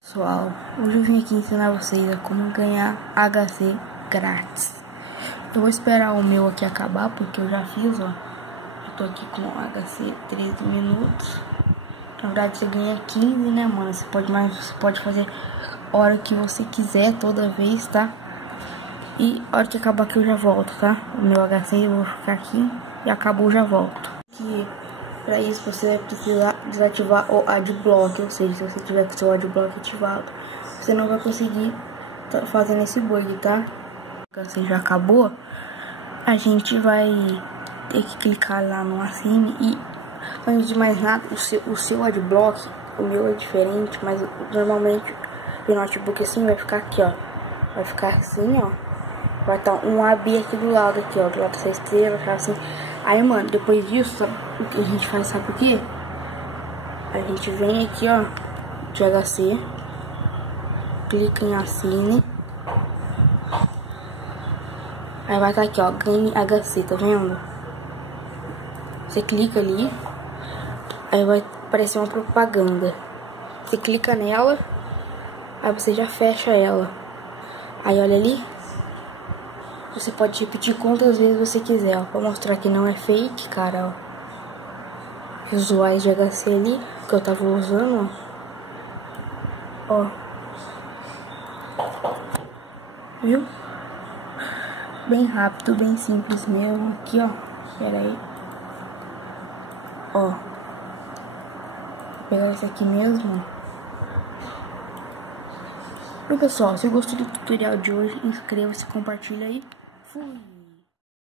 Pessoal, hoje eu vim aqui ensinar vocês a como ganhar HC grátis. Eu vou esperar o meu aqui acabar, porque eu já fiz, ó. Eu tô aqui com HC 13 minutos. Na verdade você ganha 15, né, mano? Você pode fazer a hora que você quiser, toda vez, tá? E a hora que acabar aqui eu já volto, tá? O meu HC eu vou ficar aqui e acabou, eu já volto. Que para isso você vai precisar desativar o Adblock, ou seja, se você tiver com o seu Adblock ativado, você não vai conseguir fazer esse bug, tá? Assim já acabou, a gente vai ter que clicar lá no Assine e, antes de mais nada, o seu Adblock, o meu é diferente, mas normalmente o notebook assim vai ficar aqui, ó, vai ficar assim, ó, vai estar um AB aqui do lado, aqui, ó, do lado dessa estrela, vai ficar assim. Aí, mano, depois disso, sabe o que a gente faz? Sabe o que? A gente vem aqui, ó, de HC, clica em Assine, aí vai estar aqui, ó, ganhe HC, tá vendo? Você clica ali, aí vai aparecer uma propaganda. Você clica nela, aí você já fecha ela. Aí olha ali, você pode repetir quantas vezes você quiser, ó, pra mostrar que não é fake, cara, ó. Visuais de HC ali, que eu tava usando, ó. Viu? Bem rápido, bem simples mesmo. Aqui, ó. Pera aí. Ó. Vou pegar esse aqui mesmo. Então, pessoal, se gostou do tutorial de hoje, inscreva-se, compartilha aí. Fui!